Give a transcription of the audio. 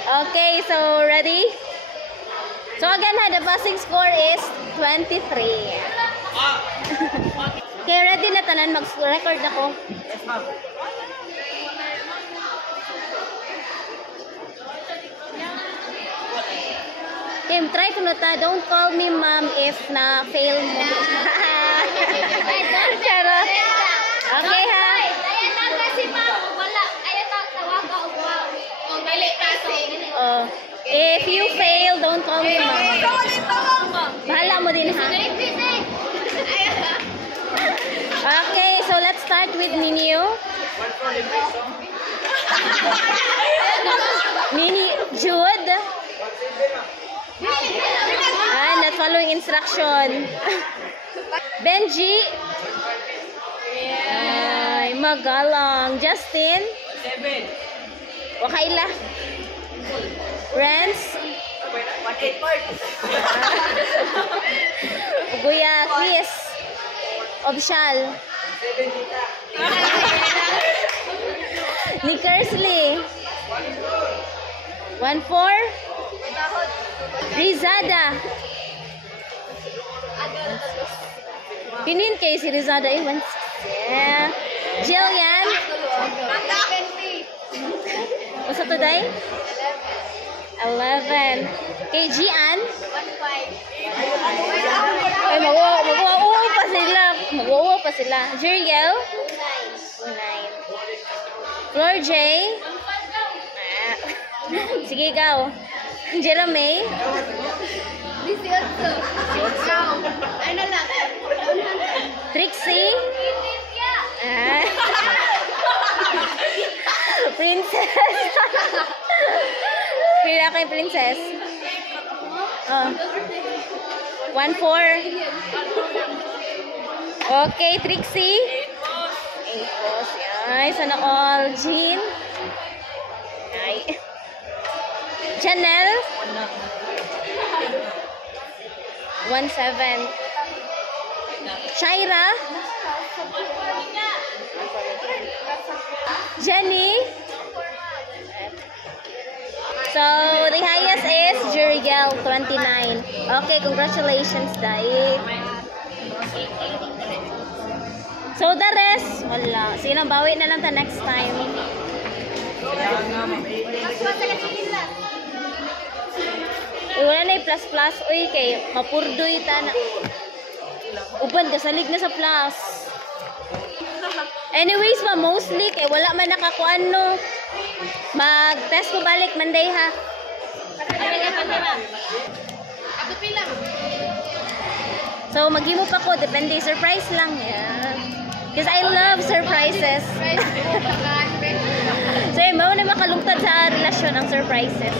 Okay, so ready? So again, the passing score is 23. Okay, ready na tanan. Mag-record ako. Yes, ma'am. Tim, try ko ta. Don't call me ma'am if na-fail mo. Charot. Okay, ha? Oh, if you fail, don't call me ma'am. Bahala mo din, ha? Okay, so let's start with Ninyo. Nini Jude. Not following instruction. Benji. Ay, magalang. Justin. 7. Wakaila. Renz. 1-8 Guya. Chris. Obshal. 7 tita. Ni Kersley. 1-4. Rizada. Pinin kay si Rizada eh. Yeah. Jillian. What's up today? 11. Kay Gian. Ay, mag-uwa pa sila. Mag-uwa pa sila. Jeriel. 9. Flor J. Sige, ikaw. Jeremy. Trixie. Princess. Pila kay Princess. 1-4. Okay, Trixie. 8. Ay, sana all. Jean. Ay. Chanel. 1-7. Shaira. Jenny. So, the highest is Jeriel, 29. Okay, congratulations, Dai. So, the rest, wala. Sige lang, bawi na lang ta next time. Wala na yung plus-plus. Uy, kay mapurdoy ta na. Uban, kasalig na sa plus. Anyways, mostly, kay wala man nakakuan, no. Mag-test ko balik Monday, ha? So, mag-imo pa ko. Depende. Surprise lang. Yeah. Because I love surprises. So, mao na makalungtad sa relasyon ang surprises.